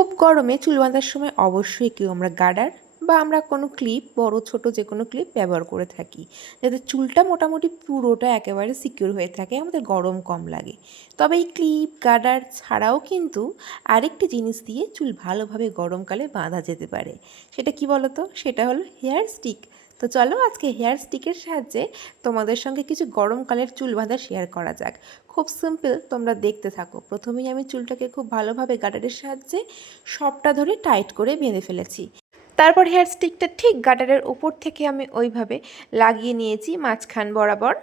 খুব গরমে চুল বাঁধার সময় অবশ্যই কেউ আমরা গার্ডার বা আমরা কোনো ক্লিপ, বড়, ছোট যে কোনো ক্লিপ ব্যবহার করে থাকি। যাতে চুলটা মোটামুটি পুরোটা একেবারে সিকিউর হয়ে থাকে, আমাদের গরম কম লাগে। তবে এই ক্লিপ, গার্ডার ছাড়াও কিন্তু আরেকটি জিনিস দিয়ে চুল ভালোভাবে গরমকালে বাঁধা যেতে পারে। সেটা কি বলতো? সেটা হলো হেয়ার স্টিক। তো চলো আজকে হেয়ার স্টিকের সাহায্যে তোমাদের সঙ্গে কিছু গরমকালের চুল বাঁধা শেয়ার করা যাক। খুব সিম্পল তোমরা দেখতে থাকো। প্রথমেই আমি চুলটাকে খুব ভালোভাবে গাটারের সাহায্যে সবটা ধরে টাইট করে বেঁধে ফেলেছি। তারপর হেয়ার স্টিকটা ঠিক গাটারের উপর থেকে আমি ওইভাবে লাগিয়ে নিয়েছি, মাঝখান বরাবর।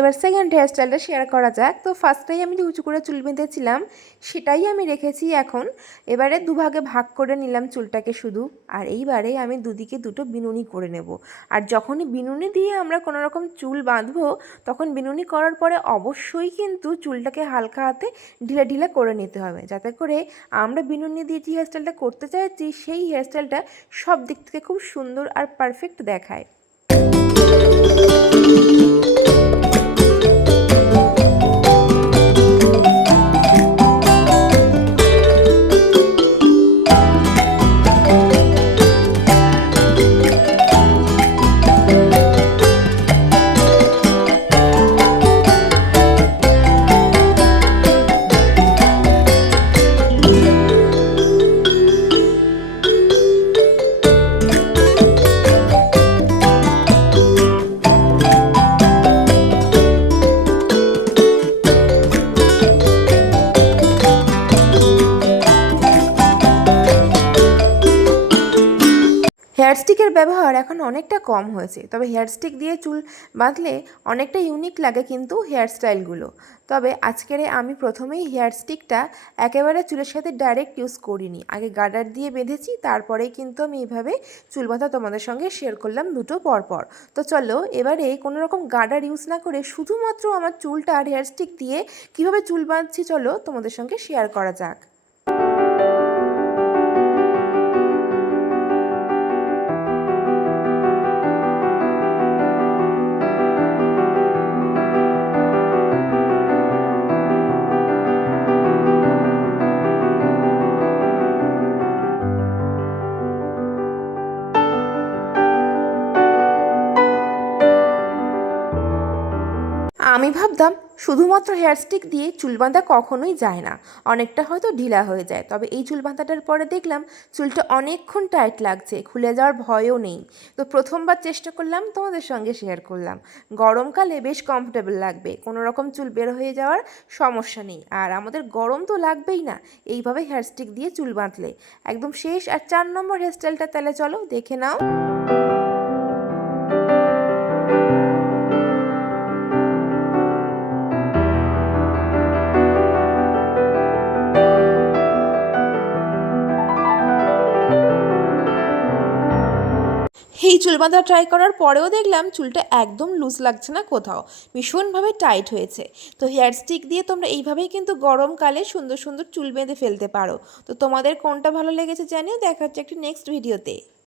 এবার সেকেন্ড হেয়ার স্টাইলটা শেয়ার করা যাক। তো ফার্স্টেই আমি উঁচু করে চুল বেঁধেছিলাম, সেটাই আমি রেখেছি এখন। এবারে দুভাগে ভাগ করে নিলাম চুলটাকে শুধু। আর এইবারে আমি দুদিকে দুটো বিনুনি করে নেব। আর যখনই বিনুনি দিয়ে আমরা কোনো রকম চুল বাঁধবো, তখন বিনুনি করার পরে অবশ্যই কিন্তু চুলটাকে হালকা হাতে ঢিলে ঢিলে করে নিতে হবে। যাতে করে আমরা বিনুনি দিয়ে যে হেয়ারস্টাইলটা করতে চাইছি, সেই হেয়ারস্টাইলটা সব দিক থেকে খুব সুন্দর আর পারফেক্ট দেখায়। হেয়ার স্টিকের ব্যবহার এখন অনেকটা কম হয়েছে। তবে হেয়ার স্টিক দিয়ে চুল বাঁধলে অনেকটা ইউনিক লাগে কিন্তু হেয়ার স্টাইলগুলো তবে আজকের আমি প্রথমেই হেয়ার স্টিকটা একেবারে চুলের সাথে ডাইরেক্ট ইউজ করিনি। আগে গার্ডার দিয়ে বেঁধেছি, তারপরেই কিন্তু আমি এইভাবে চুল বাঁধা তোমাদের সঙ্গে শেয়ার করলাম দুটো পরপর। তো চলো, এবারে কোনো রকম গার্ডার ইউজ না করে শুধুমাত্র আমার চুলটা আর হেয়ার স্টিক দিয়ে কীভাবে চুল বাঁধছি চলো তোমাদের সঙ্গে শেয়ার করা যাক। আমি ভাবতাম শুধুমাত্র হেয়ার স্টিক দিয়ে চুল বাঁধা কখনোই যায় না। অনেকটা হয়তো ঢিলা হয়ে যায়, তবে এই চুল বাঁধাটার পরে দেখলাম চুলটা অনেকক্ষণ টাইট লাগছে, খুলে যাওয়ার ভয়ও নেই। তো প্রথমবার চেষ্টা করলাম তোমাদের সঙ্গে শেয়ার করলাম। গরমকালে বেশ কমফোর্টেবল লাগবে, কোনো রকম চুল বের হয়ে যাওয়ার সমস্যা নেই। আর আমাদের গরম তো লাগবেই না, এইভাবে হেয়ার স্টিক দিয়ে চুল বাঁধলে। একদম শেষ আর চার নম্বর হেয়ারস্টাইলটা তাহলে চলো দেখে নাও। এই চুল বাঁধা ট্রাই করার পরেও দেখলাম চুলটা একদম লুজ লাগছে না কোথাও। ভীষণভাবে টাইট হয়েছে। তো হেয়ার স্টিক দিয়ে তোমরা এইভাবেই কিন্তু গরমকালে সুন্দর সুন্দর চুল বেঁধে ফেলতে পারো। তো তোমাদের কোনটা ভালো লেগেছে জানিও। দেখা হচ্ছে একটি নেক্সট ভিডিওতে